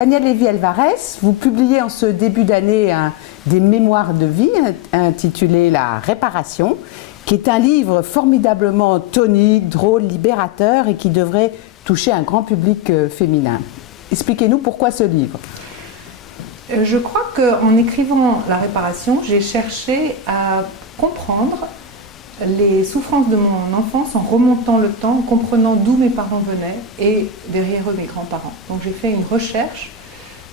Daniel Lévy-Alvarez, vous publiez en ce début d'année des mémoires de vie intitulé La Réparation, qui est un livre formidablement tonique, drôle, libérateur et qui devrait toucher un grand public féminin. Expliquez-nous pourquoi ce livre. Je crois qu'en écrivant La Réparation, j'ai cherché à comprendre les souffrances de mon enfance en remontant le temps, en comprenant d'où mes parents venaient et derrière eux mes grands-parents. Donc j'ai fait une recherche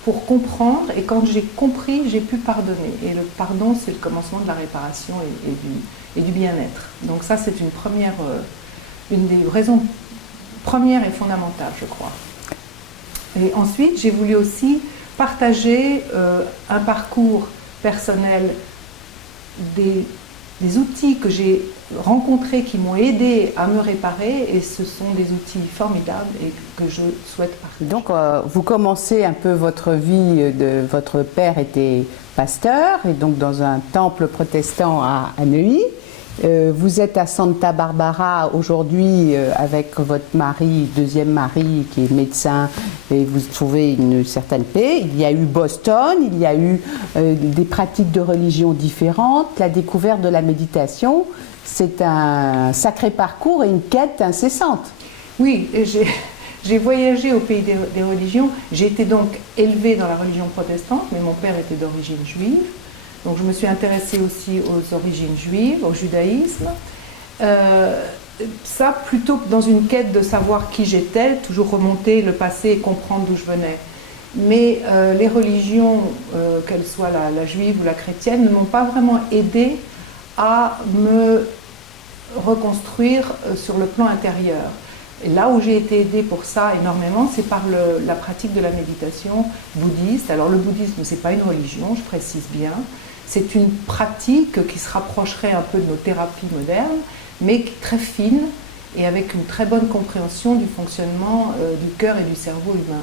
pour comprendre et quand j'ai compris, j'ai pu pardonner. Et le pardon, c'est le commencement de la réparation et du bien-être. Donc ça, c'est une des raisons premières et fondamentales, je crois. Et ensuite, j'ai voulu aussi partager un parcours personnel des outils que j'ai rencontrés qui m'ont aidé à me réparer et ce sont des outils formidables et que je souhaite partager. Donc vous commencez un peu votre vie, votre père était pasteur et donc dans un temple protestant à Neuilly. Vous êtes à Santa Barbara aujourd'hui avec votre mari, deuxième mari qui est médecin et vous trouvez une certaine paix. Il y a eu Boston, il y a eu des pratiques de religion différentes, la découverte de la méditation. C'est un sacré parcours et une quête incessante. Oui, j'ai voyagé au pays des religions. J'ai été donc élevée dans la religion protestante, mais mon père était d'origine juive. Donc je me suis intéressée aussi aux origines juives, au judaïsme. Ça plutôt que dans une quête de savoir qui j'étais, toujours remonter le passé et comprendre d'où je venais. Mais les religions, qu'elles soient la juive ou la chrétienne, ne m'ont pas vraiment aidée à me reconstruire sur le plan intérieur. Et là où j'ai été aidée pour ça énormément, c'est par la pratique de la méditation bouddhiste. Alors le bouddhisme, ce n'est pas une religion, je précise bien. C'est une pratique qui se rapprocherait un peu de nos thérapies modernes, mais très fine et avec une très bonne compréhension du fonctionnement du cœur et du cerveau humain.